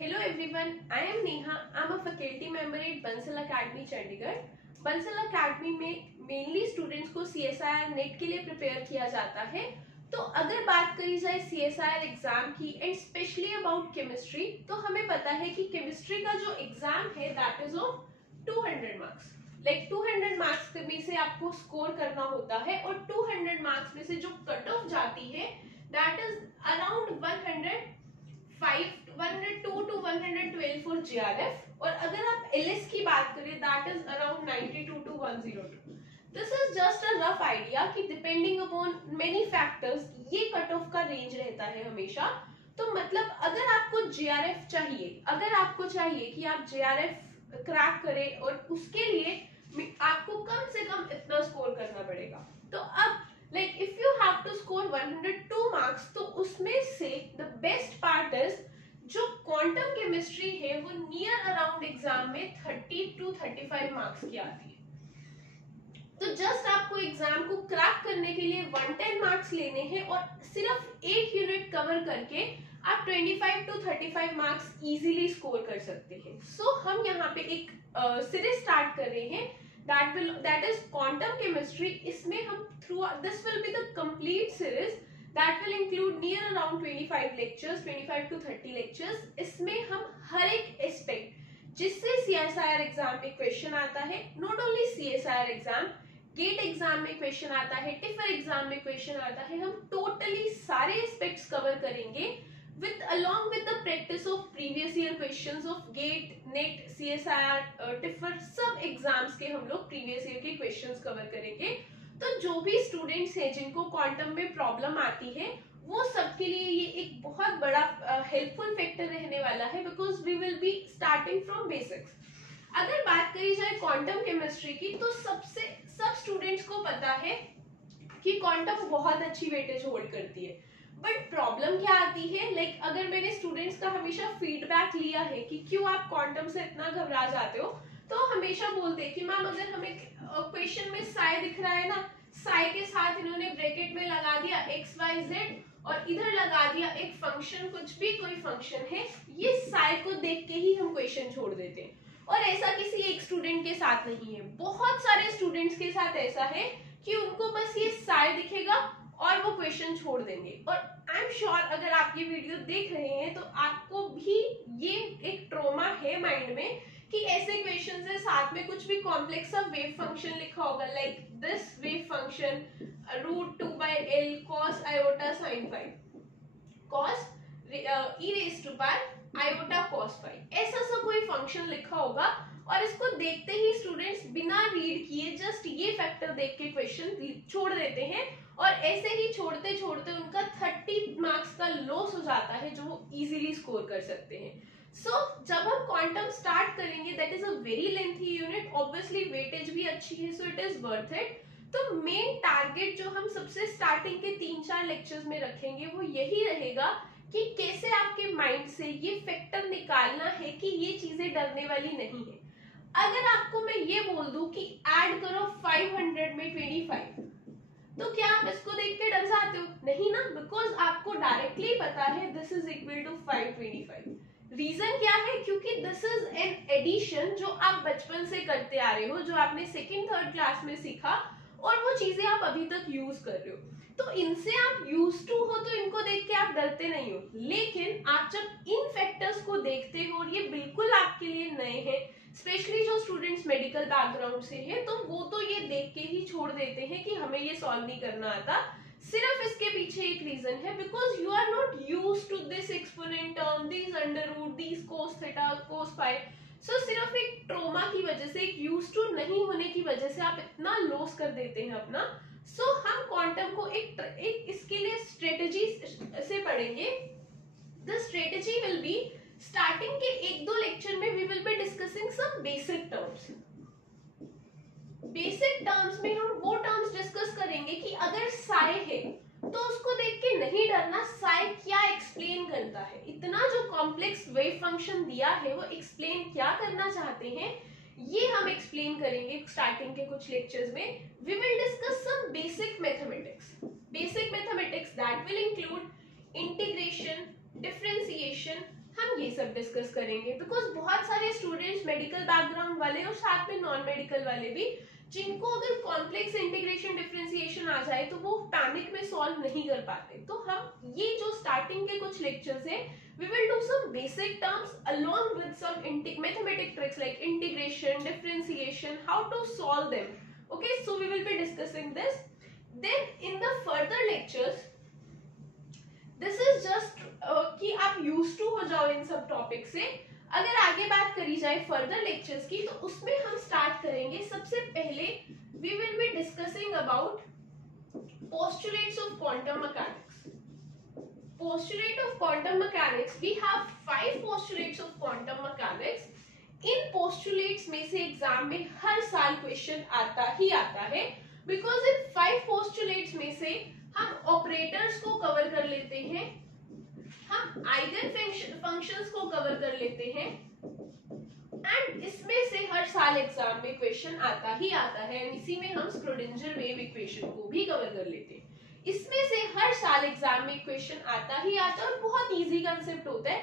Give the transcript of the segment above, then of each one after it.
Hello everyone, I am Neha. I am a faculty member at Bansal Academy Chandigarh. Bansal Academy में mainly students को CSIR net के लिए prepare किया जाता है। तो अगर बात करी जाए CSIR एग्जाम की एंड स्पेशली अबाउट केमिस्ट्री, तो हमें पता है कि केमिस्ट्री का जो एग्जाम है that is of 200 marks. Like 200 marks में से आपको स्कोर करना होता है और 200 मार्क्स में से जो कट ऑफ जाती है that is around 102 to 112 for JRF। और अगर आप LS की बात करें that is around 92 to 102। This is just a rough idea कि डिपेंडिंग अपॉन मेनी फैक्टर्स ये कट ऑफ का रेंज रहता है हमेशा। तो मतलब अगर आपको JRF चाहिए, अगर आपको चाहिए कि आप JRF क्रैक करें और उसके लिए आपको कम से कम इतना स्कोर करना पड़ेगा। तो अब like if you have to score 102 marks, तो उसमें से द बेस्ट पार्ट इज जो क्वांटम केमिस्ट्री है वो नियर अराउंड एग्जाम में 30 to 35 मार्क्स की आती है। तो जस्ट आपको एग्जाम को क्रैक करने के लिए 110 मार्क्स लेने हैं और सिर्फ एक यूनिट कवर करके आप 25 to 35 मार्क्स इजीली स्कोर कर सकते हैं। सो हम यहाँ पे एक सीरीज स्टार्ट कर रहे हैं that is quantum chemistry। इसमें हम this will be the complete series that will include near around 25 lectures, 25 to 30 lectures। इसमें हम हर एक एस्पेक्ट जिससे CSIR एग्जाम में क्वेश्चन आता है, not only CSIR exam, gate exam में क्वेश्चन आता है, टिफर एग्जाम में क्वेश्चन आता है, हम टोटली सारे एस्पेक्ट्स कवर करेंगे along with the practice of previous year questions of GATE, NET, CSIR, TIFR सब एग्जाम्स के हम लोग प्रीवियस ईयर के क्वेश्चंस कवर करेंगे। तो जो भी स्टूडेंट्स हैं जिनको क्वांटम में प्रॉब्लम आती है वो सबके लिए ये एक बहुत बड़ा हेल्पफुल फैक्टर रहने वाला है, because we will be starting from basics. अगर बात करी जाए क्वांटम केमिस्ट्री की, तो सब स्टूडेंट्स को पता है कि क्वांटम बहुत अच्छी वेटेज होल्ड करती है। बट प्रॉब्लम क्या आती है, लाइक अगर मैंने स्टूडेंट्स का हमेशा फीडबैक लिया है कि क्यों आप क्वांटम से इतना घबरा जाते हो, तो हमेशा बोलते हैं कि मैम अगर हमें क्वेश्चन में साई दिख रहा है ना, साई के साथ इन्होंने ब्रैकेट में लगा दिया XYZ और इधर लगा दिया एक फंक्शन, कुछ भी कोई फंक्शन है, ये साई को देख के ही हम क्वेश्चन छोड़ देते हैं। और ऐसा किसी एक स्टूडेंट के साथ नहीं है, बहुत सारे स्टूडेंट्स के साथ ऐसा है कि उनको बस ये साई दिखेगा और वो क्वेश्चन छोड़ देंगे। और आई एम श्योर अगर आप ये वीडियो देख रहे हैं तो आपको भी ये एक ट्रॉमा है माइंड में कि ऐसे क्वेश्चन है साथ में कुछ भी कॉम्प्लेक्स ऑफ वेव फंक्शन लिखा होगा, like this wave function √2/L cos iota sin phi cos e raised to power iota cos phi, ऐसा सा कोई फंक्शन लिखा होगा और इसको देखते ही स्टूडेंट्स बिना रीड किए जस्ट ये फैक्टर देख के क्वेश्चन छोड़ देते हैं और ऐसे ही छोड़ते छोड़ते उनका 30 मार्क्स का लॉस हो जाता है जो वो इजीली स्कोर कर सकते हैं। सो जब हम क्वांटम स्टार्ट करेंगे that is a very lengthy unit, obviously weightage भी अच्छी है, so it is worth it. तो मेन टारगेट जो हम सबसे स्टार्टिंग के 3-4 लेक्चर्स में रखेंगे वो यही रहेगा कि कैसे आपके माइंड से ये फैक्टर निकालना है कि ये चीजें डरने वाली नहीं है। अगर आपको मैं ये बोल दूं कि ऐड करो 500 में 25, तो क्या आप इसको देख के डर जाते हो? नहीं ना, बिकॉज आपको डायरेक्टली पता है this is equal to 525। Reason क्या है? क्योंकि दिस इज एन एडिशन जो आप बचपन से करते आ रहे हो, जो आपने 2nd-3rd क्लास में सीखा और वो चीजें आप अभी तक यूज कर रहे हो। तो इनसे आप यूज टू हो, तो इनको देख के आप डरते नहीं हो। लेकिन आप जब इन फैक्टर्स को देखते हो और ये बिल्कुल आपके लिए नए हैं, स्पेशली जो स्टूडेंट्स मेडिकल बैकग्राउंड से हैं, तो वो तो ये देख के ही छोड़ देते हैं कि हमें ये सॉल्व नहीं करना आता। सिर्फ इसके पीछे एक रीजन है, because you are not used to this exponent term, this under root, this cos theta, cos phi. So सिर्फ एक ट्रोमा की वजह से, एक यूज्ड टू नहीं होने की वजह से आप इतना लॉस कर देते हैं अपना। सो हम क्वांटम को एक इसके लिए स्ट्रेटेजी से पढ़ेंगे। The strategy will be starting के 1-2 लेक्चर में we will be discussing some basic terms. Basic terms में हम वो टर्म्स डिस्कस करेंगे कि अगर साई है तो उसको देख के नहीं डरना, साई क्या एक्सप्लेन करता है, इतना जो कॉम्प्लेक्स वेव फंक्शन दिया है वो एक्सप्लेन क्या करना चाहते हैं, ये हम एक्सप्लेन करेंगे स्टार्टिंग के कुछ लेक्चर्स में। We will discuss some basic mathematics that will include integration, differentiation, हम ये यही सब डिस्कस करेंगे, बिकॉज बहुत सारे स्टूडेंट्स मेडिकल बैकग्राउंड वाले और साथ में नॉन मेडिकल वाले भी, जिनको अगर कॉम्प्लेक्स इंटीग्रेशन डिफरेंशिएशन आ जाए तो वो पैनिक में सॉल्व नहीं कर पाते। तो हम ये जो स्टार्टिंग के कुछ लेक्चर्स है, we will do some basic terms along with some mathematical tricks like integration, differentiation, how to solve them. Okay, so we will be discussing this. Then in the further lectures, this is just कि आप used to हो जाओ इन सब topic से। अगर आगे बात करी जाए फर्दर लेक्चर्स की, तो उसमें हम स्टार्ट करेंगे। सबसे पहले we will be discussing about postulates of quantum mechanics. Postulate of quantum mechanics, we have 5 postulates of quantum mechanics. In postulates में से एग्जाम में हर साल क्वेश्चन आता ही आता है, बिकॉज इन 5 postulates में से हम ऑपरेटर्स को कवर कर लेते हैं, हम आइगन फंक्शंस को कवर कर लेते हैं, एंड इसमें से हर साल एग्जाम में क्वेश्चन आता ही आता है। इसी में हम स्क्रोडिंजर वेव इक्वेशन को भी कवर कर लेते हैं। इसमें से हर साल एग्जाम में क्वेश्चन आता ही आता है और बहुत इजी कंसेप्ट होता है,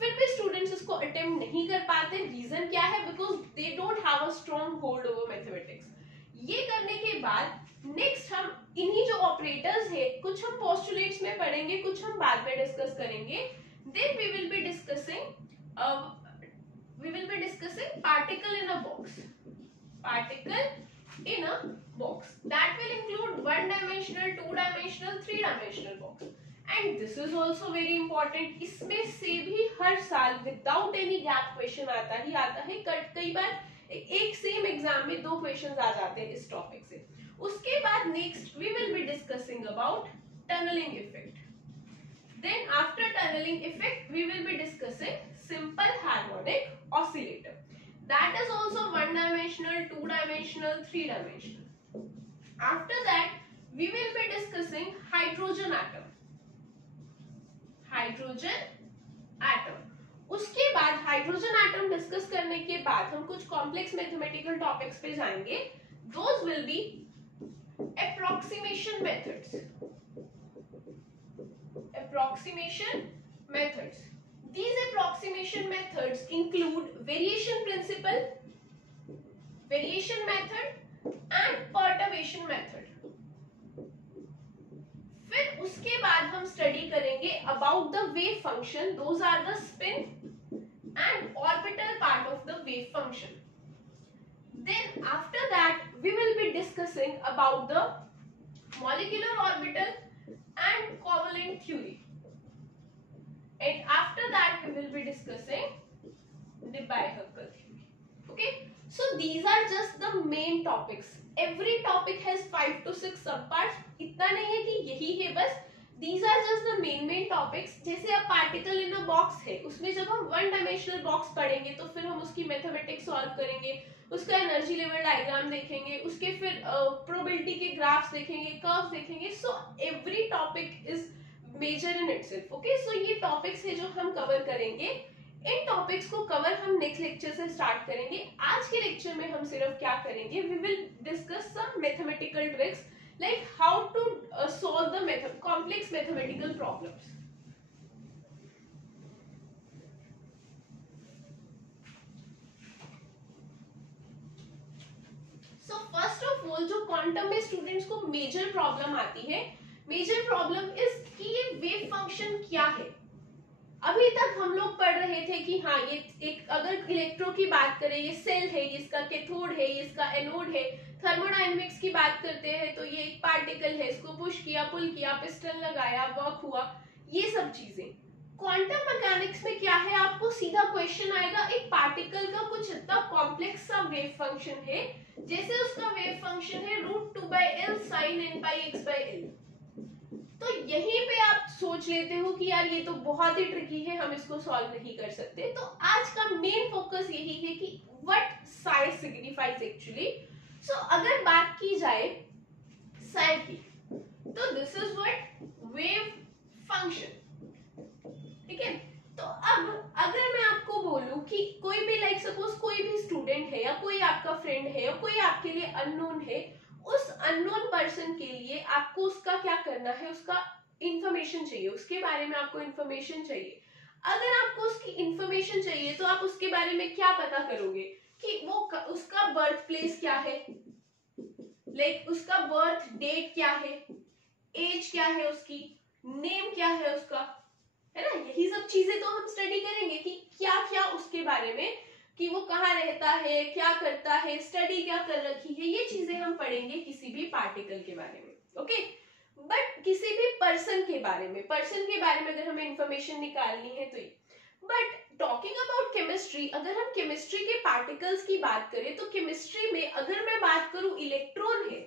फिर भी स्टूडेंट्स इसको अटेम्प्ट नहीं कर पाते। रीजन क्या है? Because they don't have a strong hold over mathematics. ये करने के बाद नेक्स्ट हम इन्हीं जो ऑपरेटर्स है, कुछ हम पोस्टुलेट्स में पढ़ेंगे, कुछ हम बाद में डिस्कस करेंगे। Then we will be discussing particle in a box, particle in a box that will include 1 dimensional, 2 dimensional, 3 dimensional box, and this is also very important। इसमें से भी हर साल विदाउट एनी गैप क्वेश्चन आता ही आता है। कई बार एक सेम एग्जाम में 2 क्वेश्चंस आ जाते हैं इस टॉपिक से। उसके बाद next we will be discussing about tunnelling effect. Then after tunnelling effect we will be discussing simple harmonic oscillator, that is also 1 dimensional, 2 dimensional, 3 dimensional. After that we will be discussing hydrogen atom, उसके बाद hydrogen atom discuss करने के बाद हम कुछ complex mathematical topics पे जाएंगे। Those will be approximation methods, these approximation methods include variation principle, variation method and perturbation method। फिर उसके बाद हम स्टडी करेंगे about the wave function, those are the spin and orbital part of the wave function. Then after that we will be discussing about the molecular orbital and covalent theory, and after that we will be discussing Debye-Hückel theory. Okay, so these are just the main topics. Every topic has 5 to 6 subparts. इतना नहीं है कि यही है बस, these are just the main topics। जैसे अब particle in a box है, उसमें जब हम 1 डायमेंशनल बॉक्स पढ़ेंगे तो फिर हम उसकी मैथमेटिक्स सॉल्व करेंगे, उसका एनर्जी लेवल डायग्राम देखेंगे, उसके फिर प्रोबेबिलिटी के ग्राफ्स देखेंगे, कर्व्स देखेंगे। So every topic is major in itself. Okay, so ये टॉपिक्स है जो हम कवर करेंगे। इन टॉपिक्स को कवर हम नेक्स्ट लेक्चर से स्टार्ट करेंगे। आज के लेक्चर में हम सिर्फ क्या करेंगे, we will discuss some mathematical tricks like how to solve the complex mathematical problems। So first of all, जो क्वांटम में स्टूडेंट्स को मेजर प्रॉब्लम आती है, मेजर प्रॉब्लम इज कि ये वेव फंक्शन क्या है। अभी तक हम लोग पढ़ रहे थे कि हाँ ये एक, अगर इलेक्ट्रो की बात करें ये सेल है, ये इसका कैथोड है, ये इसका एनोड है। थर्मोडायनेमिक्स की बात करते हैं तो ये एक पार्टिकल है, इसको पुश किया, पुल किया, पिस्टन लगाया, वर्क हुआ, ये सब चीजें। क्वांटम मैकेनिक्स में क्या है, आपको सीधा क्वेश्चन आएगा, एक पार्टिकल का कुछ इतना कॉम्प्लेक्स सा वेव फंक्शन है, जैसे उसका वेव फंक्शन है √2/L sin nπx/L। तो यहीं पे आप सोच लेते हो कि यार ये तो बहुत ही ट्रिकी है, हम इसको सॉल्व नहीं कर सकते। तो आज का मेन फोकस यही है कि व्हाट psi सिग्निफाइज एक्चुअली। सो अगर बात की जाए psi की, तो this is what wave function. ठीक है, तो अब अगर मैं आपको बोलूं कि कोई भी लाइक सपोज कोई भी स्टूडेंट है या कोई आपका फ्रेंड है या कोई आपके लिए अननोन है, उस अननोन पर्सन के लिए आपको उसका क्या करना है, उसका इंफॉर्मेशन चाहिए, उसके बारे में आपको इंफॉर्मेशन चाहिए। अगर आपको उसकी इंफॉर्मेशन चाहिए तो आप उसके बारे में क्या पता करोगे कि वो उसका बर्थ प्लेस क्या है, लाइक उसका बर्थ डेट क्या है, एज क्या है उसकी, नेम क्या है उसका, है ना। यही सब चीजें तो हम स्टडी करेंगे कि क्या क्या उसके बारे में, कि वो कहाँ रहता है, क्या करता है, स्टडी क्या कर रखी है, ये चीजें हम पढ़ेंगे किसी भी पार्टिकल के बारे में, ओके। बट किसी भी पर्सन के बारे में अगर हमें इंफॉर्मेशन निकालनी है तो ये। बट टॉकिंग अबाउट केमिस्ट्री, अगर हम केमिस्ट्री के पार्टिकल्स की बात करें तो केमिस्ट्री में अगर मैं बात करूं इलेक्ट्रॉन है,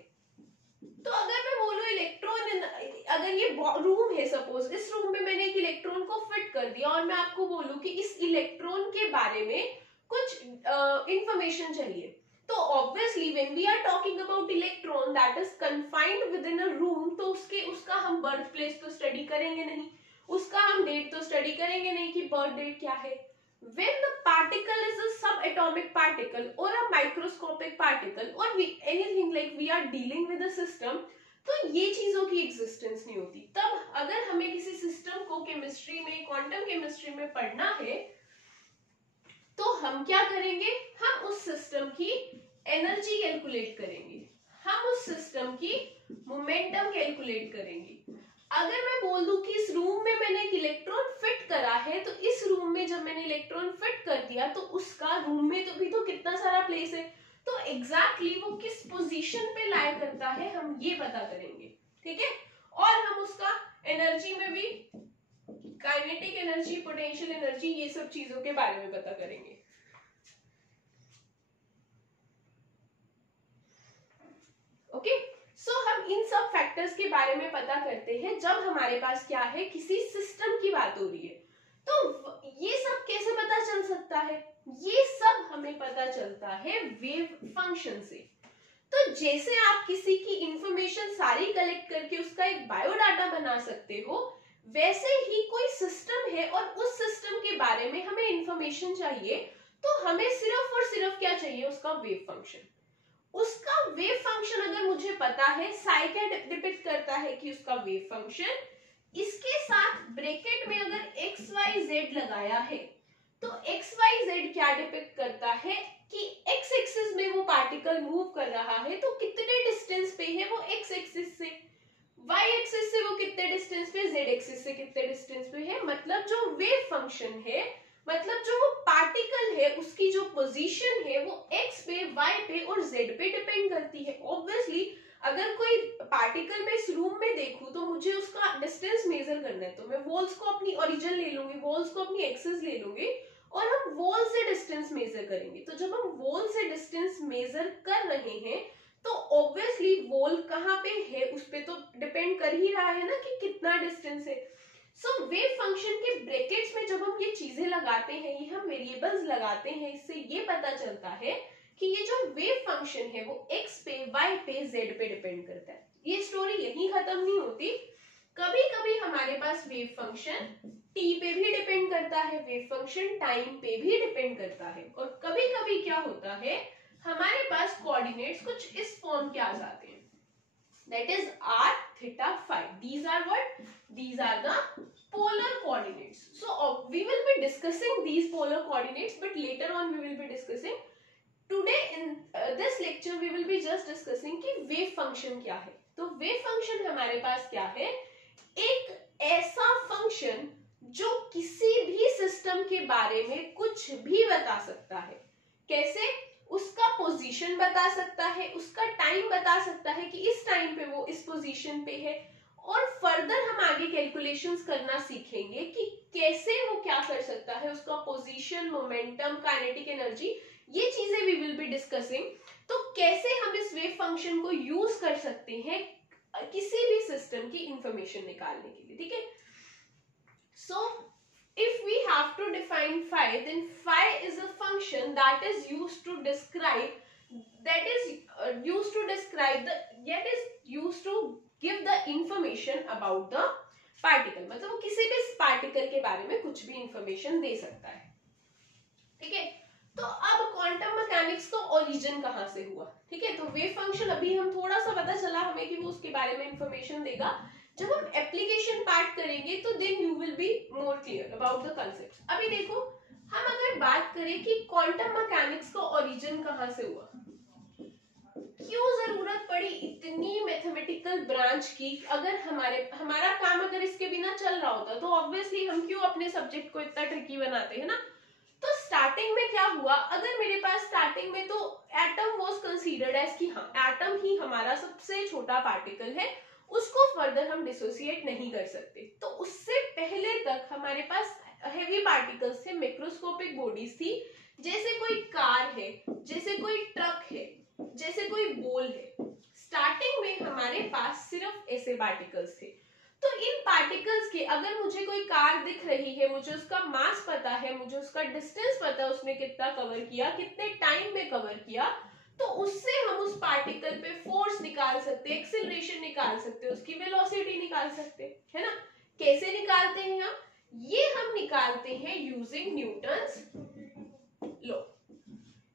तो अगर मैं बोलूं इलेक्ट्रॉन, अगर ये रूम है सपोज, इस रूम में मैंने एक इलेक्ट्रॉन को फिट कर दिया और मैं आपको बोलूं कि इस इलेक्ट्रॉन के बारे में कुछ इंफॉर्मेशन चाहिए, तो obviously when we are talking about electron that is confined with in a room, तो उसका हम बर्थ प्लेस तो स्टडी करेंगे नहीं, उसका हम डेट तो स्टडी करेंगे नहीं कि बर्थ डेट क्या है। When the particle is a subatomic particle or a microscopic particle or anything like we are dealing with a system, तो ये चीजों की एग्जिस्टेंस नहीं होती। तब अगर हमें किसी सिस्टम को केमिस्ट्री में, क्वांटम केमिस्ट्री में पढ़ना है, तो हम क्या करेंगे, हम उस सिस्टम की एनर्जी कैलकुलेट करेंगे, हम उस सिस्टम की मोमेंटम कैलकुलेट करेंगे। अगर मैं बोल दूं कि इस रूम में मैंने एक इलेक्ट्रॉन फिट करा है, तो इस रूम में जब मैंने इलेक्ट्रॉन फिट कर दिया तो उसका रूम में तो भी तो कितना सारा प्लेस है, तो एग्जैक्टली वो किस पोजीशन पे लाया करता है हम ये पता करेंगे, ठीक है। और हम उसका एनर्जी में भी काइनेटिक एनर्जी, पोटेंशियल एनर्जी, ये सब चीजों के बारे में पता करेंगे, ओके। सो हम इन सब फैक्टर्स के बारे में पता करते हैं जब हमारे पास क्या है, किसी सिस्टम की बात हो रही है। तो ये सब कैसे पता चल सकता है, ये सब हमें पता चलता है वेव फंक्शन से। तो जैसे आप किसी की इंफॉर्मेशन सारी कलेक्ट करके उसका एक बायोडाटा बना सकते हो, वैसे ही कोई सिस्टम है और उस सिस्टम के बारे में हमें इंफॉर्मेशन चाहिए, तो हमें सिर्फ और सिर्फ क्या चाहिए, उसका वेव फंक्शन। उसका वेव फंक्शन अगर मुझे पता है, साई क्या डिपिक्ट करता है कि उसका वेव फंक्शन, इसके साथ ब्रैकेट में अगर एक्स वाई जेड लगाया है, तो एक्स वाई जेड क्या डिपिक्ट करता है कि एक्स एक्सिस में वो पार्टिकल मूव कर रहा है, तो कितने डिस्टेंस पे है वो एक्स एक्सिस से, वाई एक्सिस से वो कितने डिस्टेंस पे, जेड एक्सिस से कितने डिस्टेंस पे है। मतलब जो वेव फंक्शन है, मतलब जो वो पार्टिकल है, उसकी जो पोजीशन है वो एक्स पे, वाई पे और जेड पे डिपेंड करती है। ऑब्वियसली अगर कोई पार्टिकल मैं इस रूम में देखूं तो मुझे उसका डिस्टेंस मेजर करना है, तो मैं वॉल्स को अपनी ओरिजिन ले लूंगी, वॉल्स को अपनी एक्सिस ले लूंगी और हम वॉल से डिस्टेंस मेजर करेंगे। तो जब हम वॉल से डिस्टेंस मेजर कर रहे हैं तो ऑब्वियसली वॉल कहाँ पे है उस पे तो डिपेंड कर ही रहा है ना कि कितना डिस्टेंस है। सो वेव फंक्शन के ब्रैकेट्स में जब हम ये चीजें लगाते हैं, ये हम वेरिएबल्स लगाते हैं, इससे ये पता चलता है कि ये जो वेव फंक्शन है वो x पे, y पे, z पे डिपेंड करता है। ये स्टोरी यहीं खत्म नहीं होती, कभी कभी हमारे पास वेव फंक्शन t पे भी डिपेंड करता है, वेव फंक्शन टाइम पे भी डिपेंड करता है, और कभी कभी क्या होता है हमारे पास कोऑर्डिनेट्स कुछ इस फॉर्म के आ जाते हैं, that is r, theta, phi. These are what? These are the polar coordinates. So we will be discussing these polar coordinates, but later on we will be discussing. Today in this lecture we will be just discussing कि wave function क्या है। तो wave function हमारे पास क्या है, एक ऐसा function जो किसी भी सिस्टम के बारे में कुछ भी बता सकता है। कैसे? उसका पोजीशन बता सकता है, उसका टाइम बता सकता है कि इस टाइम पे वो इस पोजीशन पे है, और फर्दर हम आगे कैलकुलेशंस करना सीखेंगे कि कैसे वो क्या कर सकता है, उसका पोजीशन, मोमेंटम, काइनेटिक एनर्जी, ये चीजें वी विल बी डिस्कसिंग। तो कैसे हम इस वेव फंक्शन को यूज कर सकते हैं किसी भी सिस्टम की इंफॉर्मेशन निकालने के लिए, ठीक है। सो if we have to define phi, then phi is a function that is used to describe give the information about the particle। मतलब वो किसी भी पार्टिकल के बारे में कुछ भी इंफॉर्मेशन दे सकता है, ठीक है। तो अब क्वांटम मैकेनिक्स का ओरिजिन कहां से हुआ, ठीक है। तो वेव फंक्शन अभी हम थोड़ा सा पता चला हमें कि वो उसके बारे में इंफॉर्मेशन देगा, जब हम एप्लीकेशन पार्ट करेंगे तो then you will be more clear about the concept. अभी देखो, हम अगर बात करें कि क्वांटम मैकेनिक्स का ओरिजिन कहां से हुआ, क्यों जरूरत पड़ी इतनी मैथमेटिकल ब्रांच की, अगर हमारा काम अगर इसके बिना चल रहा होता तो ऑब्वियसली हम क्यों अपने सब्जेक्ट को इतना ट्रिकी बनाते हैं ना। तो स्टार्टिंग में क्या हुआ, अगर मेरे पास स्टार्टिंग में तो एटम वाज कंसीडर्ड एज कि हाँ एटम ही हमारा सबसे छोटा पार्टिकल है, उसको फर्दर हम डिसोसिएट नहीं कर सकते। तो उससे पहले तक हमारे पास हेवी पार्टिकल्स थे, मैक्रोस्कोपिक बॉडीज थी, जैसे कोई कार है, जैसे कोई ट्रक है, जैसे कोई बॉल है। स्टार्टिंग में हमारे पास सिर्फ ऐसे पार्टिकल्स थे। तो इन पार्टिकल्स के अगर मुझे कोई कार दिख रही है, मुझे उसका मास पता है, मुझे उसका डिस्टेंस पता है, उसने कितना कवर किया, कितने टाइम में कवर किया, तो उससे हम उस पार्टिकल पे फोर्स निकाल सकते, एक्सेलरेशन निकाल सकते, उसकी वेलोसिटी निकाल सकते, है ना। कैसे निकालते हैं हम? ये हम निकालते हैं यूजिंग न्यूटन्स लॉ।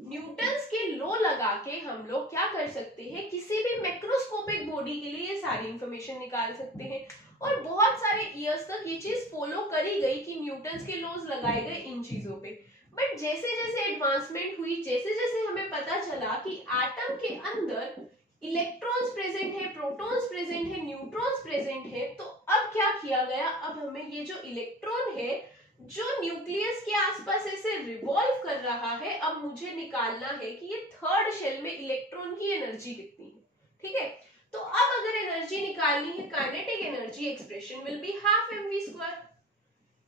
न्यूटन्स के लॉ लगा के हम लोग क्या कर सकते हैं, किसी भी मैक्रोस्कोपिक बॉडी के लिए ये सारी इंफॉर्मेशन निकाल सकते हैं। और बहुत सारे इयर्स तक ये चीज फॉलो करी गई कि न्यूटन्स के लॉज लगाए गए इन चीजों पे। बट जैसे जैसे एडवांसमेंट हुई, जैसे जैसे हमें पता चला कि एटम के अंदर इलेक्ट्रॉन्स प्रेजेंट है, प्रोटॉन्स प्रेजेंट है, न्यूट्रॉन्स प्रेजेंट है, तो अब क्या किया गया, अब हमें ये जो इलेक्ट्रॉन है जो न्यूक्लियस के आसपास ऐसे रिवॉल्व कर रहा है, अब मुझे निकालना है कि ये थर्ड शेल में इलेक्ट्रॉन की एनर्जी कितनी है। ठीक है, तो अब अगर एनर्जी निकालनी है, kinetic energy expression will be half mv²।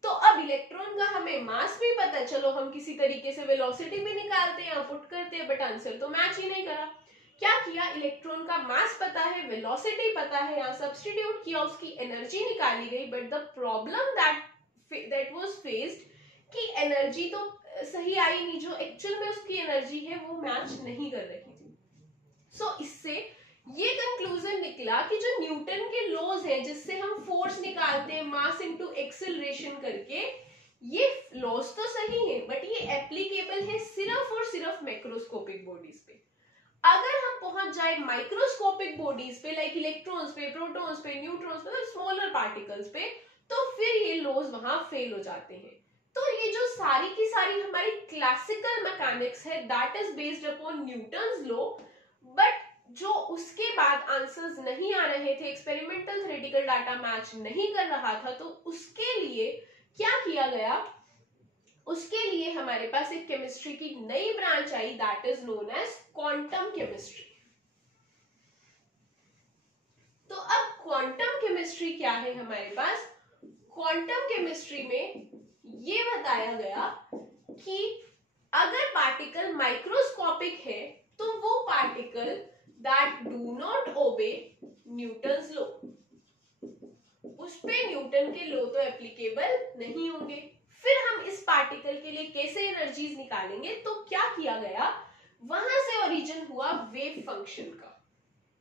तो अब इलेक्ट्रॉन का हमें मास भी पता है, चलो हम किसी तरीके से वेलोसिटी भी निकालते हैं, पुट करते हैं, बट आंसर तो मैच ही नहीं करा। क्या किया, इलेक्ट्रॉन का मास पता है, वेलोसिटी पता है, यहाँ सब्स्टिट्यूट किया, उसकी एनर्जी निकाली गई। But the problem that was faced कि एनर्जी तो सही आई नहीं, जो एक्चुअल में उसकी एनर्जी है वो मैच नहीं कर रही थी। सो इससे ये कंक्लूजन निकला कि जो न्यूटन के लॉज है, जिससे हम फोर्स निकालते हैं मास इनटू एक्सेलरेशन करके, ये लॉज तो सही है बट ये एप्लीकेबल है सिर्फ और सिर्फ मैक्रोस्कोपिक बॉडीज पे। अगर हम पहुंच जाए माइक्रोस्कोपिक बॉडीज पे, लाइक इलेक्ट्रॉन्स पे, प्रोटॉन्स पे, न्यूट्रॉन्स पे, स्मॉलर पार्टिकल्स पे, तो फिर ये लॉज वहां फेल हो जाते हैं। तो ये जो सारी की सारी हमारी क्लासिकल मैकेनिक्स है, that is based upon Newton's law. But जो उसके बाद आंसर्स नहीं आ रहे थे, एक्सपेरिमेंटल थ्योरेटिकल डाटा मैच नहीं कर रहा था, तो उसके लिए क्या किया गया, उसके लिए हमारे पास एक केमिस्ट्री की नई ब्रांच आई, that is known as quantum chemistry. तो अब क्वांटम केमिस्ट्री क्या है हमारे पास, क्वांटम केमिस्ट्री में ये बताया गया कि अगर पार्टिकल माइक्रोस्कोपिक है तो वो particle that do not obey Newton's law, उस पे न्यूटन के लॉ तो एप्लीकेबल नहीं होंगे। फिर हम इस पार्टिकल के लिए कैसे एनर्जीज निकालेंगे, तो क्या किया गया, वहां से ओरिजिन हुआ वेव फंक्शन का।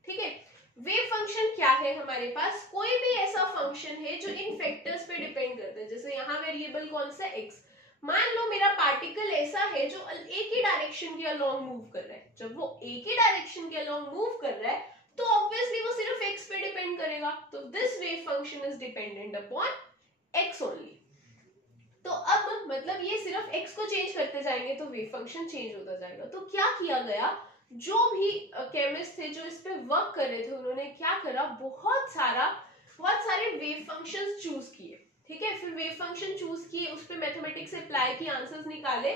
ठीक है, वेव फंक्शन क्या है हमारे पास, कोई भी ऐसा फंक्शन है जो इन फैक्टर्स पे डिपेंड करता है। जैसे यहाँ वेरिएबल कौन सा, x। मान लो मेरा पार्टिकल ऐसा है जो एक ही डायरेक्शन के अलोंग मूव कर रहा है। जब वो एक ही डायरेक्शन के अलोंग मूव कर रहा है तो ऑब्वियसली वो सिर्फ x पे डिपेंड करेगा। तो this wave function is dependent upon x only. तो अब मतलब ये सिर्फ x को चेंज करते जाएंगे तो वेव फंक्शन चेंज होता जाएगा। तो क्या किया गया, जो भी केमिस्ट थे जो इस पे वर्क कर रहे थे, उन्होंने क्या करा, बहुत सारे वेव फंक्शंस चूज किए। ठीक है, फिर वेव फंक्शन चूज किए, उस पे मैथमेटिक्स अप्लाई किए, आंसर्स निकाले,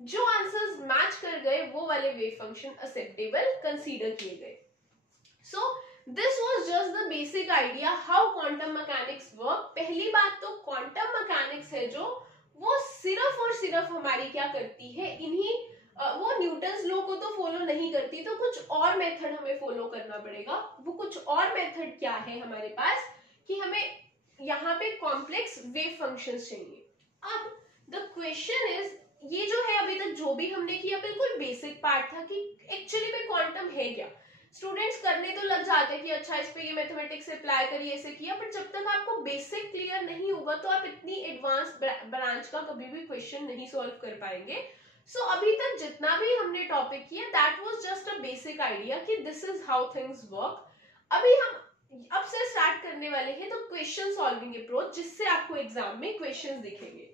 जो आंसर्स मैच कर गए वो वाले वेव फंक्शन एक्सेप्टेबल कंसीडर किए गए। So this was just the basic idea how quantum mechanics work. पहली बात तो क्वांटम मैकेनिक्स है जो वो सिर्फ और सिर्फ हमारी क्या करती है, इन्हीं वो न्यूटन्स लॉ को तो फॉलो नहीं करती, तो कुछ और मेथड हमें फॉलो करना पड़ेगा। वो कुछ और मेथड क्या है हमारे पास, कि हमें यहाँ पे कॉम्प्लेक्स वेव फंक्शंस चाहिए। अब द क्वेश्चन इज, ये जो है अभी तक जो भी हमने किया बिल्कुल बेसिक पार्ट था कि एक्चुअली में क्वांटम है क्या। स्टूडेंट्स करने तो लग जाते हैं कि अच्छा इस पे ये मैथमेटिक्स अप्लाई करिए, ऐसे किया, बट जब तक आपको बेसिक क्लियर नहीं होगा तो आप इतनी एडवांस ब्रांच का कभी भी क्वेश्चन नहीं सॉल्व कर पाएंगे। सो अभी तक जितना भी हमने टॉपिक किया that was just a basic idea कि this is how things work. अभी हम अब से स्टार्ट करने वाले हैं तो क्वेश्चन सॉल्विंग अप्रोच, जिससे आपको एग्जाम में क्वेश्चंस दिखेंगे।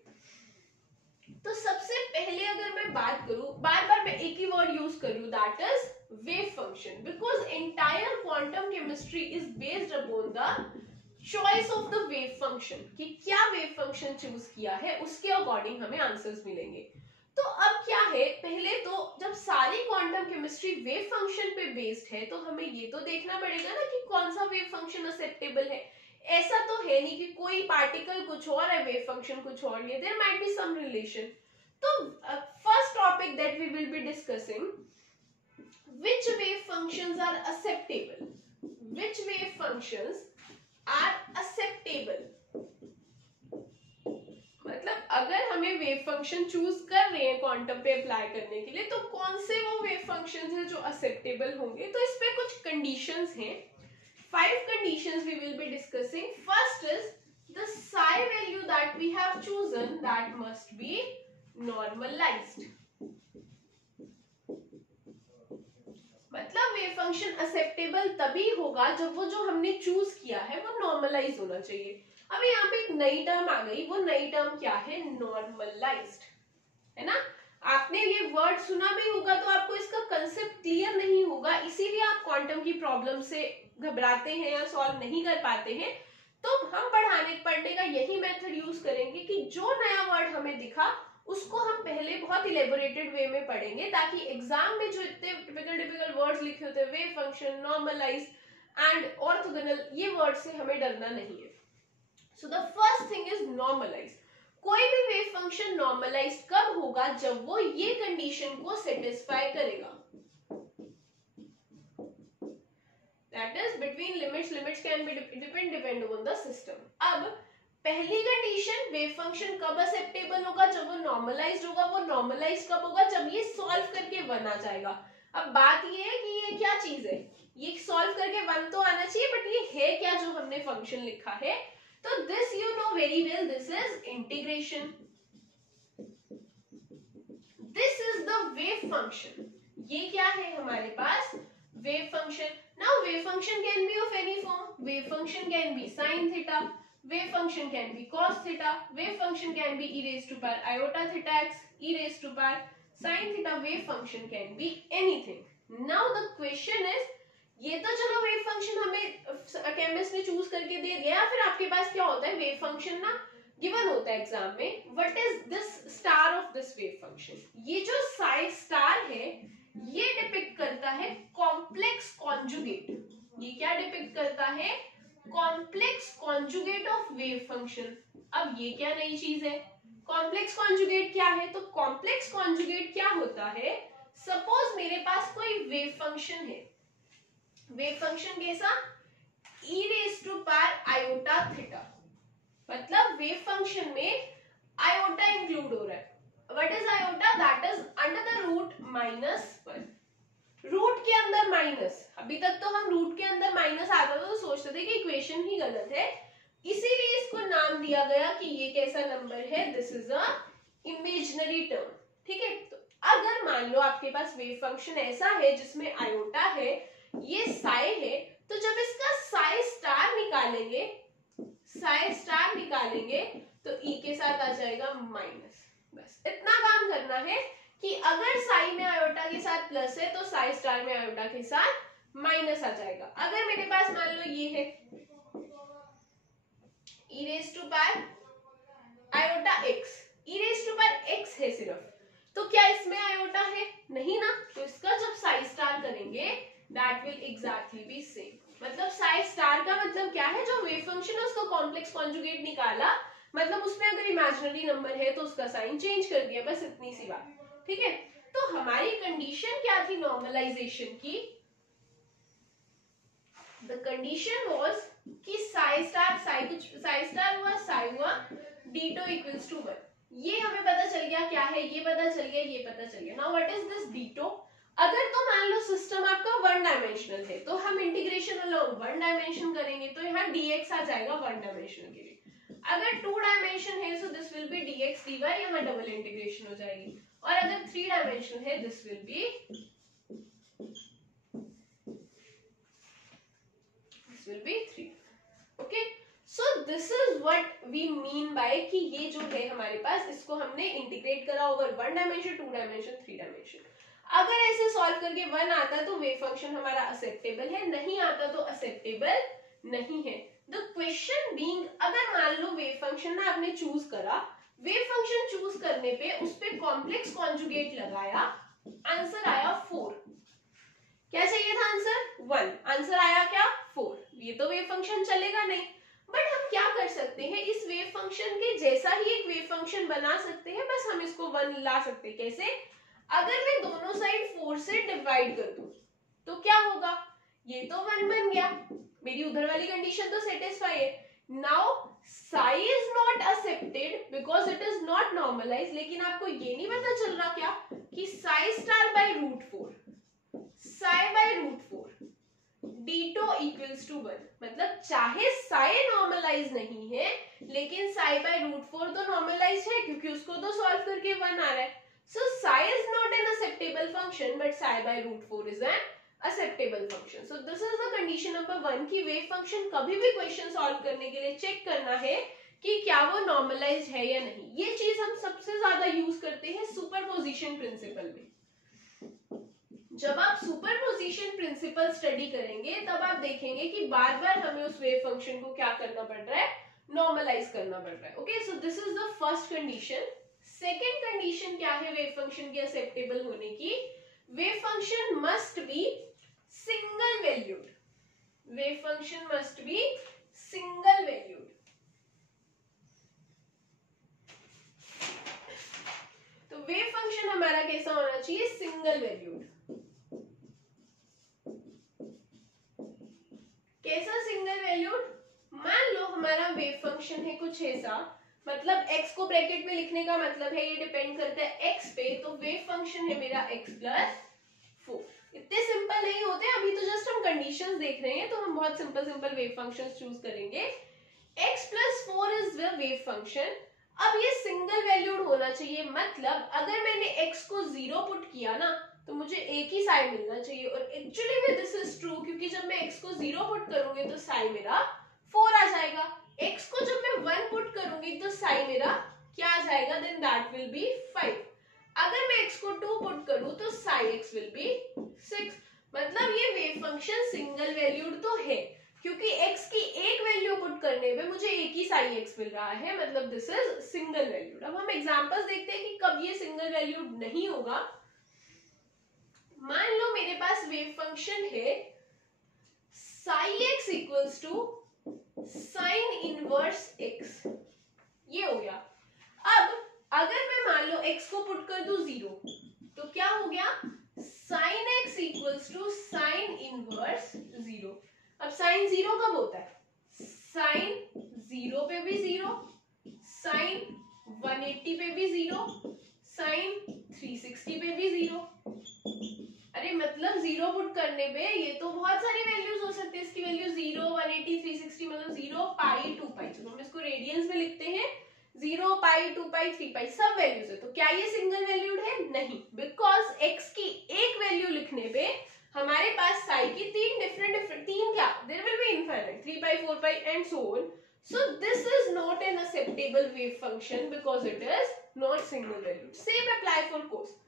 तो सबसे पहले अगर मैं बात करूं, बार बार मैं एक ही वर्ड यूज कर रही हूं, that is wave function, because entire quantum chemistry is based upon the choice of the wave function, कि क्या वेव फंक्शन चूज किया है उसके अकॉर्डिंग हमें आंसर्स मिलेंगे। तो अब क्या है, पहले तो जब सारी क्वांटम केमिस्ट्री वेव फंक्शन पे बेस्ड है तो हमें ये तो देखना पड़ेगा ना कि कौन सा वेव फंक्शन एक्सेप्टेबल है। ऐसा तो है नहीं कि कोई पार्टिकल कुछ और है, वेव फंक्शन कुछ और है, there might be some relation. तो first topic that we will be discussing, which wave functions are acceptable, which wave functions are acceptable. मतलब अगर हमें वेव फंक्शन चूज कर रहे हैं क्वांटम पे अप्लाई करने के लिए, तो कौन से वो वेव फंक्शंस हैं जो एक्सेप्टेबल होंगे। तो इस पे कुछ कंडीशंस हैं, 5 conditions we will be discussing. First is the psi value that we have chosen, that must be normalized. मतलब वेव फंक्शन एक्सेप्टेबल तभी होगा जब वो जो हमने चूज किया है वो नॉर्मलाइज होना चाहिए। अब यहाँ पे एक नई टर्म आ गई, वो नई टर्म क्या है, नॉर्मलाइज्ड, है ना। आपने ये वर्ड सुना भी होगा तो आपको इसका कंसेप्ट क्लियर नहीं होगा, इसीलिए आप क्वांटम की प्रॉब्लम से घबराते हैं या सॉल्व नहीं कर पाते हैं। तो हम पढ़ने का यही मेथड यूज करेंगे कि जो नया वर्ड हमें दिखा उसको हम पहले बहुत इलेबोरेटेड वे में पढ़ेंगे, ताकि एग्जाम में जो इतने टिपिकल वर्ड्स लिखे होते हैं, wave function, normalise and orthogonal, ये वर्ड से हमें डरना नहीं है। So the first thing is normalise. कोई भी वेव फंक्शन नॉर्मलाइज कब होगा, जब वो ये कंडीशन को सेटिस्फाई करेगा, that is between limits can be depend on the system। अब पहली कंडीशन, वेव फंक्शन कब एक्सेप्टेबल होगा, जब वो नॉर्मलाइज्ड होगा। वो नॉर्मलाइज कब होगा, जब ये सॉल्व करके 1 आ जाएगा। अब बात ये है कि ये क्या चीज है, ये सॉल्व करके 1 तो आना चाहिए, बट ये है क्या जो हमने फंक्शन लिखा है। तो this you know very well, this is integration, this is the wave function. ये क्या है हमारे पास, wave function. Now wave function can be of any form. Wave function can be sin theta, wave function can be cos theta, wave function can be e raised to power iota theta x, e raised to power sin theta, wave function can be anything. Now the question is, ये तो चलो wave function हमें chemist ने choose करके दे दिया, फिर आपके पास क्या होता है, वेव फंक्शन ना गिवन होता है एग्जाम में। What is this star of this wave function, ये जो साई स्टार है ये डिपिक्ट करता है कॉम्प्लेक्स कॉन्जुगेट। ये क्या डिपिक्ट करता है, complex conjugate of wave function. अब ये क्या नई चीज है, कॉम्प्लेक्स कॉन्जुगेट क्या है। तो कॉम्प्लेक्स कॉन्जुगेट क्या होता है, सपोज मेरे पास कोई वेव फंक्शन है, वेव फंक्शन कैसा, e raise to power iota theta, मतलब वेव फंक्शन में आयोटा इंक्लूड हो रहा है। What is iota? That is under the root -1। Root के अंदर माइनस, अभी तक तो हम रूट के अंदर माइनस आता था तो सोचते थे कि इक्वेशन ही गलत है, इसीलिए इसको नाम दिया गया कि ये कैसा नंबर है, this is a imaginary term. ठीक है, तो अगर मान लो आपके पास वेव फंक्शन ऐसा है जिसमें आयोटा है, ये साई है, तो जब इसका साई स्टार निकालेंगे, साई स्टार निकालेंगे तो ई के साथ आ जाएगा माइनस। बस इतना काम करना है कि अगर साई में आयोटा के साथ प्लस है तो साई स्टार में आयोटा के साथ माइनस आ जाएगा। अगर मेरे पास मान लो ये है e raise to power iota x, e raise to power x है सिर्फ, तो क्या इसमें आयोटा है, नहीं ना, तो इसका जब साई स्टार करेंगे that will exactly B same. मतलब साई स्टार का मतलब क्या है, जो वेव फंक्शन है उसका कॉम्प्लेक्स कॉन्जुगेट निकाला, मतलब उसमें अगर इमेजिनरी नंबर है तो उसका साइन चेंज कर दिया, बस इतनी सी बात। ठीक है, तो हमारी कंडीशन क्या थी नॉर्मलाइजेशन की, द कंडीशन वाज कि साई स्टार हुआ, साई हुआ, डीटो इक्वल्स टू 1। ये हमें पता चल गया क्या है, ये पता चल गया, ये पता चल गया। Now what is this ditto. अगर तो मान लो सिस्टम आपका 1 डायमेंशनल है तो हम इंटीग्रेशन अलोंग 1 डायमेंशन करेंगे, तो यहाँ dx आ जाएगा 1 डायमेंशनल के लिए। अगर 2 डायमेंशन है so this will be dx dy, यहाँ डबल इंटीग्रेशन हो जाएगी। और अगर 3 डायमेंशन है this will be will be 3. Okay, so this is what we mean by कि ये जो है हमारे पास, इसको हमने इंटीग्रेट करा ओवर 1 डायमेंशन, 2 डायमेंशन, 3 डायमेंशन. अगर ऐसे सॉल्व करके 1 आता तो वेव फंक्शन हमारा एक्सेप्टेबल है, नहीं आता तो एक्सेप्टेबल नहीं है. द क्वेश्चन बीइंग, अगर मान लो वेव फंक्शन ना आपने चूज करा, वेव फंक्शन चूज करने पे उस पे कॉम्प्लेक्स कॉन्जुगेट लगाया, आंसर आया 4. क्या चाहिए था आंसर? 1. आंसर आया क्या? 4. ये तो वेव फंक्शन चलेगा नहीं. बट हम क्या कर सकते हैं, इस वेव फंक्शन के जैसा ही एक वेव फंक्शन बना सकते हैं, बस हम इसको 1 ला सकते हैं. कैसे? अगर मैं दोनों साइड 4 से डिवाइड कर दूं तो क्या होगा? ये तो 1 बन गया, मेरी उधर वाली कंडीशन तो सेटिस्फाई है. Now psi is not accepted because it is not normalized. लेकिन आपको ये नहीं पता चल रहा क्या कि psi star by root 4, psi by root 4 dito equals to 1. मतलब चाहे psi नॉर्मलाइज नहीं है, लेकिन psi by root 4 तो नॉर्मलाइज है, क्योंकि उसको तो सॉल्व करके 1 आ रहा है. So psi is not an acceptable function, but psi by root 4 is an acceptable function. So this is the condition number 1 कि वेव फंक्शन कभी भी क्वेश्चन सॉल्व करने के लिए चेक करना है कि क्या वो नॉर्मलाइज है या नहीं. ये चीज हम सबसे ज्यादा यूज करते हैं सुपरपोजिशन प्रिंसिपल में. जब आप सुपरपोजिशन प्रिंसिपल स्टडी करेंगे तब आप देखेंगे कि बार बार हमें उस वेव फंक्शन को क्या करना पड़ रहा है, नॉर्मलाइज करना पड़ रहा है. Okay, so this is the first condition. Second condition क्या है वेव फंक्शन के एक्सेप्टेबल होने की? Wave function must be single valued. Wave function must be single valued. तो वेव फंक्शन हमारा कैसा होना चाहिए? Single valued. कैसा सिंगल वैल्यूड? मान लो हमारा वेव फंक्शन है कुछ ऐसा, मतलब x को ब्रैकेट में लिखने का मतलब है ये डिपेंड करता है x पे, तो वेव फंक्शन है मेरा x प्लस 4. इतने सिंपल नहीं होते, अभी तो जस्ट हम कंडीशंस देख रहे हैं, तो हम बहुत simple simple wave functions choose करेंगे. x plus 4 is the wave function. अब ये सिंगल वैल्यूड होना चाहिए, मतलब अगर मैंने x को 0 पुट किया ना तो मुझे एक ही साइड मिलना चाहिए. और एक्चुअली में दिस इज ट्रू, क्योंकि जब मैं x को 0 पुट करूंगी तो साइड मेरा 4 आ जाएगा. x को जब मैं 1 पुट करूंगी तो साइड मेरा क्या आ जाएगा? Then that will be 5. अगर मैं x को 2 पुट करूं तो साई x विल बी 6. मतलब ये वेव फंक्शन सिंगल वैल्यूड तो है, क्योंकि x की एक वैल्यू पुट करने पे मुझे एक ही साई x मिल रहा है, मतलब दिस इज सिंगल वैल्यूड. अब हम एग्जांपल्स देखते हैं कि कब ये सिंगल वैल्यूड नहीं होगा. मान लो मेरे पास वेव फंक्शन है psi x equals to sine inverse x. ये हो गया. अब अगर मैं मान लो x को पुट कर दूं 0 तो क्या हो गया? Sine x equals to sine inverse 0. अब साइन 0 कब होता है? साइन 0 पे भी 0, साइन 180 पे भी 0, साइन 360 पे भी 0. अरे मतलब 0 पुट करने पे ये तो बहुत सारी वैल्यूज हो सकती है. इसकी वैल्यू 0, 180, 360, मतलब 0, पाई, 2 पाई. चलो हम इसको रेडियंस में लिखते हैं. 0, पाई, 2 पाई, 3 पाई सब वैल्यूज है. तो क्या ये सिंगल वैल्यूड है? नहीं, बिकॉज x की एक वैल्यू लिखने पे हमारे पास साई की 3 डिफरेंट क्या, there will be infinite, 3 pi, 4 pi and so on. So this is not an acceptable wave function because it is not single valued. Same apply for cos.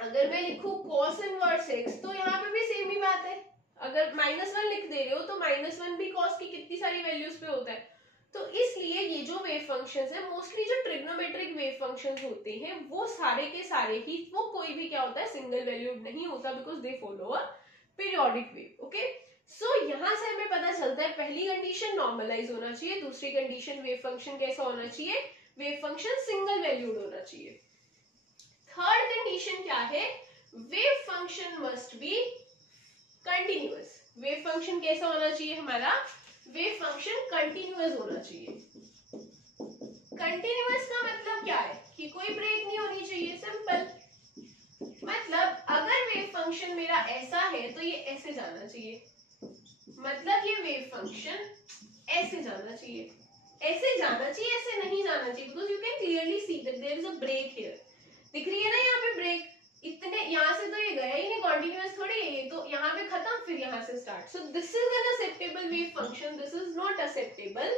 अगर मैं लिखूं cos इनवर्स x तो यहाँ पे भी same ही बात है. अगर -1 लिख दे रहे हो तो -1 भी cos की कितनी सारी वैल्यूज पे होता है. तो इसलिए ये जो वेव फंक्शंस है, मोस्टली जो ट्रिग्नोमेट्रिक वेव फंक्शंस होते हैं वो सारे के सारे ही, वो कोई भी क्या होता है, सिंगल वैल्यूड नहीं होता, because they follow a periodic wave. Okay, so यहाँ से हमें पता चलता है पहली कंडीशन नॉर्मलाइज होना चाहिए, दूसरी कंडीशन वेव फंक्शन कैसा होना चाहिए, वेव फंक्शन सिंगल वैल्यूड होना चाहिए. थर्ड कंडीशन क्या है? Wave function must be continuous. Wave function कैसा होना चाहिए हमारा? वेव फंक्शन कंटिन्यूअस होना चाहिए. कंटिन्यूअस का मतलब क्या है? कि कोई ब्रेक नहीं होनी चाहिए. सिंपल. मतलब अगर वेव फंक्शन मेरा ऐसा है तो ये ऐसे जाना चाहिए, मतलब ये वेव फंक्शन ऐसे जाना चाहिए. ऐसे जाना चाहिए, ऐसे नहीं जाना चाहिए, because you can clearly see that there is a break here. दिख रही है ना यहाँ पे ब्रेक. इतने यहाँ से तो ये गया ही नहीं, कॉन्टिन्यूअस थोड़ी है ये, तो यहाँ पे खत्म, फिर यहाँ से start. So this is an acceptable wave function, this is not acceptable.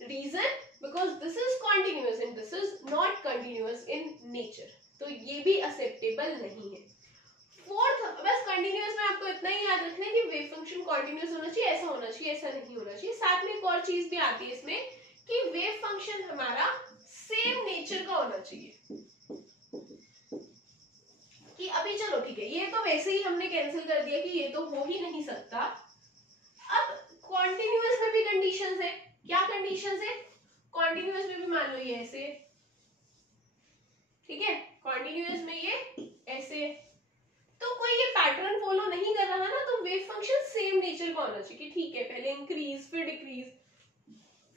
Reason because this is continuous and this is not continuous in nature, तो ये भी एक्सेप्टेबल नहीं है. फोर्थ, बस कंटिन्यूअस में आपको इतना ही याद रखना है कि वेव फंक्शन कंटिन्यूअस होना चाहिए, ऐसा होना चाहिए, ऐसा नहीं होना चाहिए. साथ में एक और चीज भी आती है इसमें कि वेव फंक्शन हमारा सेम नेचर का होना चाहिए. कि अभी चलो ठीक है, ये तो वैसे ही हमने कैंसिल कर दिया कि ये तो हो ही नहीं सकता. अब कॉन्टिन्यूअस में भी कंडीशंस है. क्या कंडीशंस है? कॉन्टिन्यूअस में भी मान लो ये ऐसे, ठीक है, कॉन्टिन्यूअस में ये ऐसे, तो कोई ये पैटर्न फॉलो नहीं कर रहा ना, तो वेव फंक्शन सेम नेचर का होना चाहिए कि ठीक है पहले इंक्रीज फिर डिक्रीज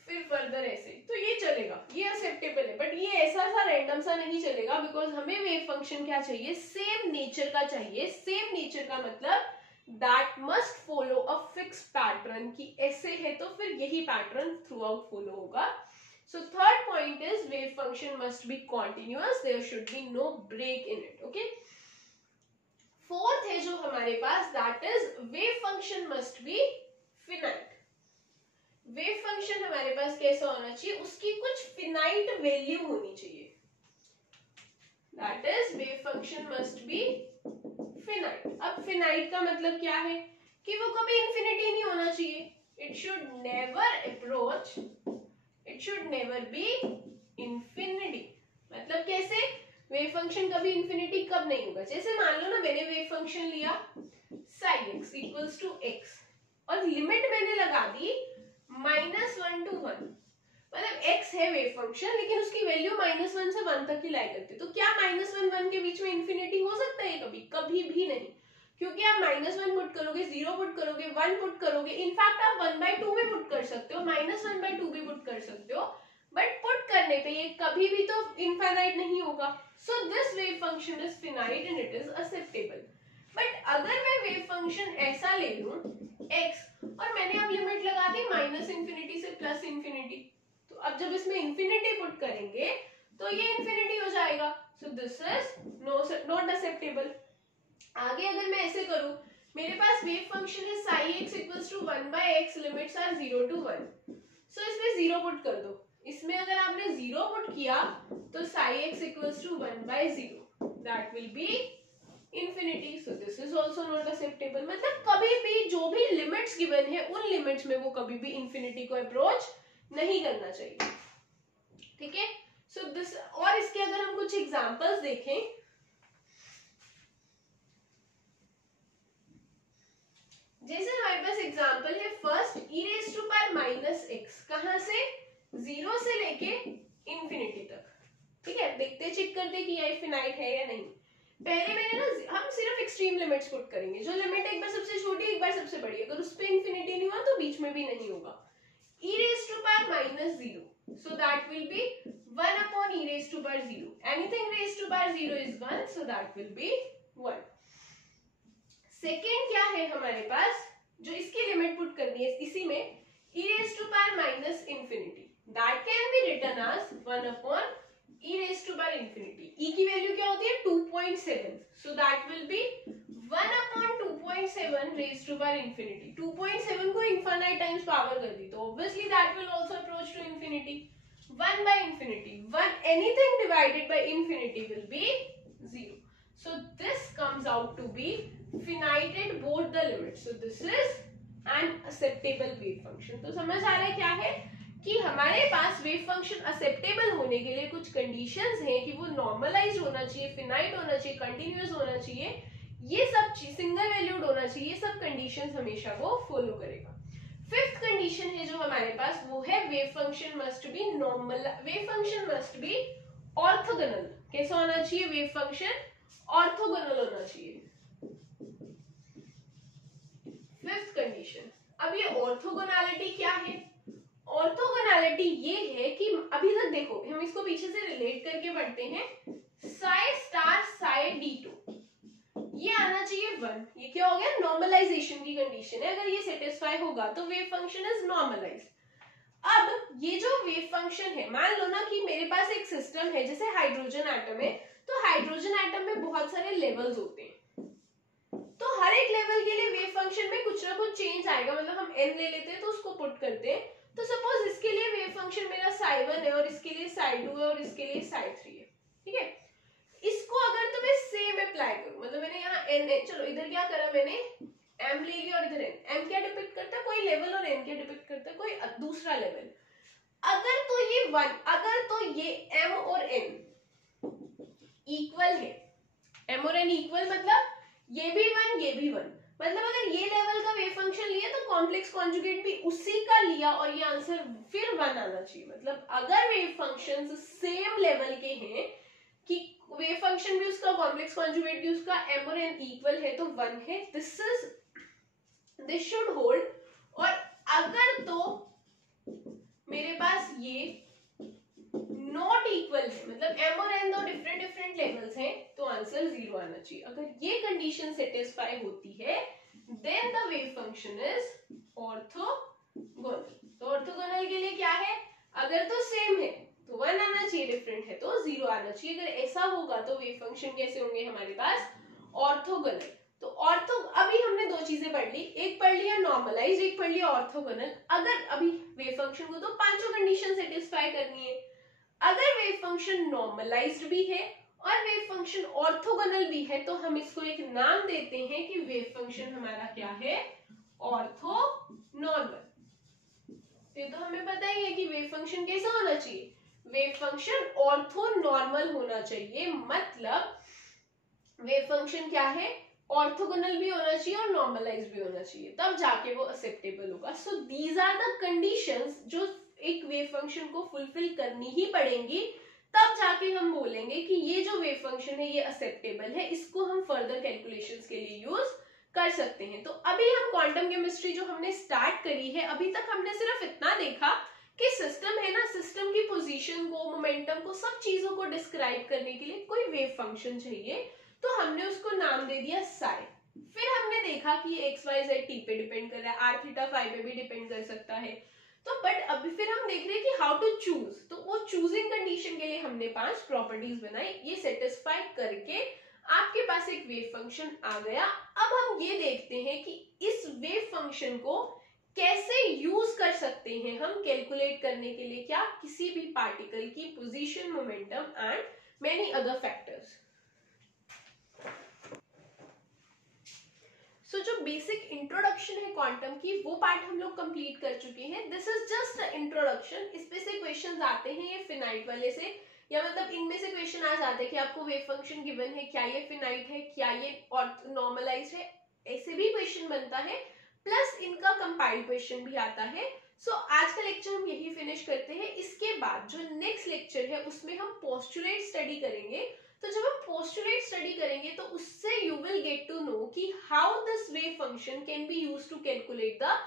फिर फर्दर ऐसे, तो ये चलेगा, ये एक्सेप्टेबल है. बट ये ऐसा सा रैंडम सा नहीं चलेगा, बिकॉज हमें वेव फंक्शन क्या चाहिए? सेम नेचर का चाहिए. सेम नेचर का मतलब that must follow a fix pattern, कि ऐसे है तो फिर यही पैटर्न थ्रू आउट फॉलो होगा. So third point is wave function must be continuous, there should be no break in it. Okay. Fourth है जो हमारे पास, that is wave function must be finite. Wave function हमारे पास कैसा होना चाहिए? उसकी कुछ फिनाइट वैल्यू होनी चाहिए. That is wave function must be finite. अब फिनाइट का मतलब क्या है? कि वो कभी इंफिनिटी नहीं होना चाहिए. It should never approach, it should never be infinity. मतलब कैसे? वेव फंक्शन कभी इंफिनिटी कब नहीं होगा? जैसे मान लो ना, मैंने वेव फंक्शन लिया sine x equals to x और लिमिट मैंने लगा दी -1 to 1. मतलब x है वेव फंक्शन, लेकिन उसकी वैल्यू -1 से 1 तक ही लाई करती है. तो क्या -1 1 के बीच में इंफिनिटी हो सकता है? कभी कभी भी नहीं, क्योंकि आप -1 पुट करोगे, 0 पुट करोगे, 1 पुट करोगे, इनफैक्ट आप 1/2 भी पुट कर सकते हो, -1/2 भी पुट कर सकते हो, बट पुट करने पे ये कभी भी तो इनफाइनाइट नहीं होगा. So this wave function is finite and it is acceptable. But अगर मैं वेव फंक्शन ऐसा ले लूं x और मैंने अब लिमिट लगा दी -इंफिनिटी से +इंफिनिटी, तो अब जब इसमें इंफिनिटी पुट करेंगे तो ये इंफिनिटी हो जाएगा. So this is not acceptable. आगे अगर मैं ऐसे करूं, मेरे पास वेव फंक्शन है psi x equals to 1/x, limits are 0 to 1. So इसमें 0 पुट कर दो. इसमें अगर आपने 0 पुट किया तो psi x equals to 1/0, that will be infinity. So this is also not acceptable. मतलब कभी भी जो भी लिमिट्स गिवन है उन लिमिट्स में वो कभी भी इंफिनिटी को अप्रोच नहीं करना चाहिए. ठीक है. सो दिस, और इसके अगर हम कुछ एग्जांपल्स देखें, जैसे हमारे पास एग्जांपल है फर्स्ट e⁻⁻x, कहां से? 0 से लेके इंफिनिटी तक. ठीक है, देखते चेक करते कि ये फिनाइट है या नहीं. पहले मैंने ना, हम सिर्फ एक्सट्रीम लिमिट्स पुट करेंगे, जो लिमिट एक बार सबसे छोटी एक बार सबसे बड़ी, अगर उस पे इंफिनिटी नहीं हुआ तो बीच में भी नहीं होगा. e⁻⁻0, so that will be 1/e⁻0. anything raised to power 0 is 1, so that will be 1. Second क्या है हमारे पास, जो इसकी लिमिट पुट करनी है इसी में, e⁻∞, that can be written as 1/e⁻∞. e की वैल्यू क्या होती है? 2.7, so that will be 1/2.7 raised to power infinity. 2.7 को infinite times पावर कर दी, तो obviously that will also approach to infinity. 1/infinity, anything divided by infinity will be 0. So this comes out to be finite at both the limits. So this is an acceptable wave function. तो समझ आ रहा है क्या है कि हमारे पास wave function acceptable होने के लिए कुछ कंडीशंस हैं कि वो नॉर्मलाइज होना चाहिए, फिनाइट होना चाहिए, कंटिन्यूअस होना चाहिए, ये सब सिंगल वैल्यूड होना चाहिए, ये सब कंडीशंस हमेशा वो फॉलो करेगा. फिफ्थ कंडीशन है जो हमारे पास, वो है wave function must be normal, wave function must be orthogonal. कैसा होना चाहिए? वेव फंक्शन ऑर्थोगोनल होना चाहिए. Fifth condition. अब ये ऑर्थोगोनैलिटी क्या है? ऑर्थोगोनैलिटी ये है कि अभी तक देखो, हम इसको पीछे से रिलेट करके पढ़ते हैं, साई स्टार साई d2, ये आना चाहिए 1. ये क्या हो गया? नॉर्मलाइजेशन की कंडीशन है. अगर ये सेटिस्फाई होगा तो वेव फंक्शन इज नॉर्मलाइज्ड. अब ये जो वेव फंक्शन है, मान लो ना कि मेरे पास एक सिस्टम है, जैसे हाइड्रोजन एटम है, तो हाइड्रोजन एटम में बहुत सारे लेवल्स होते हैं. कुछ चेंज आएगा, मतलब हम n ले लेते हैं तो उसको पुट करते हैं, तो सपोज इसके लिए वेव फंक्शन मेरा psi1 है और इसके लिए psi2 है और इसके लिए psi3 है, ठीक है। इसको अगर तो मैं सेम अप्लाई करूं, मतलब मैंने यहाँ n, चलो इधर क्या करा मैंने m ले लिया और इधर n क्या डिपिक्ट करता है, कोई लेवल, और n क्या डिपिक्ट करता है, कोई दूसरा लेवल। अगर तो ये अगर तो ये m और n इक्वल है, m और n इक्वल मतलब ये भी 1 ये भी 1, मतलब अगर ये लेवल का वेव फंक्शन लिया तो कॉम्प्लेक्स कॉन्जुगेट भी उसी का लिया और ये आंसर फिर 1 आना चाहिए। मतलब अगर वेव फंक्शंस सेम लेवल के हैं कि वेव फंक्शन भी उसका कॉम्प्लेक्स कॉन्जुगेट भी उसका m और n इक्वल है तो 1 है, दिस शुड होल्ड। और अगर तो मेरे पास ये नॉट इक्वल है, मतलब m और n दो डिफरेंट डिफरेंट लेवल्स हैं, तो आंसर 0 आना चाहिए। अगर ये कंडीशन सेटिस्फाई होती है then the wave function is orthogonal. तो ऑर्थोगोनल के लिए क्या है, अगर तो सेम है तो 1 आना चाहिए, डिफरेंट है तो 0 आना चाहिए। अगर ऐसा होगा तो वेव फंक्शन कैसे होंगे हमारे पास, ऑर्थोगोनल। तो ऑर्थो, अभी हमने दो चीजें पढ़ ली, एक पढ़ लिया नॉर्मलाइज, एक पढ़ लिया ऑर्थोगोनल। अगर अभी वेव फंक्शन को तो पांचों कंडीशन सेटिस्फाई करनी है। अगर वेव फंक्शन नॉर्मलाइज्ड भी है और वेव फंक्शन ऑर्थोगोनल भी है तो हम इसको एक नाम देते हैं कि वेव फंक्शन हमारा क्या है, ऑर्थोनॉर्मल। ये तो हमें पता ही है कि वेव फंक्शन कैसा होना चाहिए, वेव फंक्शन ऑर्थोनॉर्मल होना चाहिए, मतलब वेव फंक्शन क्या है, ऑर्थोगोनल भी होना चाहिए और नॉर्मलाइज भी होना चाहिए, तब जाके वो एक्सेप्टेबल होगा। So these are the conditions जो एक वेव फंक्शन को फुलफिल करनी ही पड़ेंगी, तब जाके हम बोलेंगे कि ये जो वेव फंक्शन है ये एक्सेप्टेबल है, इसको हम फर्दर कैलकुलेशंस के लिए यूज कर सकते हैं। तो अभी हम क्वांटम केमिस्ट्री जो हमने स्टार्ट करी है, अभी तक हमने सिर्फ इतना देखा कि सिस्टम है ना, सिस्टम की पोजीशन को, मोमेंटम को, सब चीजों को डिस्क्राइब करने के लिए कोई वेव फंक्शन चाहिए, तो हमने उसको नाम दे दिया साई। फिर हमने देखा कि एक्स वाई जेड टी पे डिपेंड कर रहा है, आर थीटा फाई पे भी डिपेंड कर सकता है। तो बट अभी फिर हम देख रहे हैं कि हाउ टू चूज, तो वो चूजिंग कंडीशन के लिए हमने 5 प्रॉपर्टीज बनाई, ये सेटिस्फाई करके आपके पास एक वेव फंक्शन आ गया। अब हम ये देखते हैं कि इस वेव फंक्शन को कैसे यूज कर सकते हैं हम कैलकुलेट करने के लिए, क्या, किसी भी पार्टिकल की position, momentum and many other factors. So जो बेसिक इंट्रोडक्शन है क्वांटम की, वो पार्ट हम लोग कंप्लीट कर चुके हैं। This is just introduction. इसमें से क्वेश्चंस आते हैं ये फिनाइट वाले से, या मतलब इनमें से क्वेश्चन आ जाते हैं कि आपको वेव फंक्शन गिवन है, क्या ये फिनाइट है, क्या ये नॉर्मलाइज है, ऐसे भी क्वेश्चन बनता है, प्लस इनका कंपाइल्ड क्वेश्चन भी आता है। सो आज का लेक्चर हम यही फिनिश करते हैं। इसके बाद जो नेक्स्ट लेक्चर है उसमें हम पोस्टुलेट स्टडी करेंगे। तो जब हम पोस्टुलेट स्टडी करेंगे तो उससे you will get to know कि how this wave function can be used to calculate the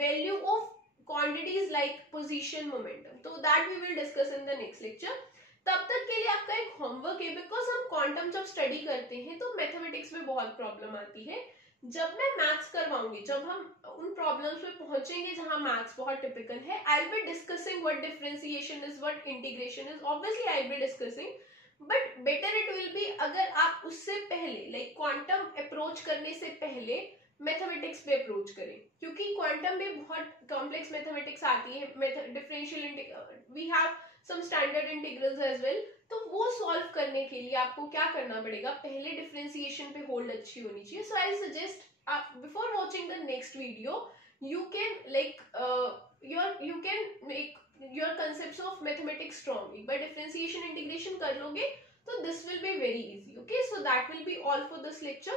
value of quantities like position, momentum. तो that we will discuss in the next lecture. तब तक के लिए आपका एक होमवर्क है, बिकॉज हम क्वांटम जब स्टडी करते हैं तो मैथमेटिक्स में बहुत प्रॉब्लम आती है। जब मैं मैथ्स करवाऊंगी, जब हम उन प्रॉब्लम्स पे पहुंचेंगे जहां मैथ्स बहुत टिपिकल है, I will be discussing what differentiation is, what integration is, obviously I will be discussing, but better it will be अगर आप उससे पहले लाइक क्वांटम अप्रोच करने से पहले मैथमेटिक्स पे अप्रोच करें, क्योंकि क्वांटम में बहुत कॉम्प्लेक्स मैथमेटिक्स आती है, differential, we have some standard integrals as well. तो वो सॉल्व करने के लिए आपको क्या करना पड़ेगा, पहले डिफरेंशिएशन पे होल्ड अच्छी होनी चाहिए। So I suggest before watching the next video you can like you can make your concepts of mathematics strongly by differentiation integration कर लोगे तो this will be very easy. Okay, so that will be all for this lecture.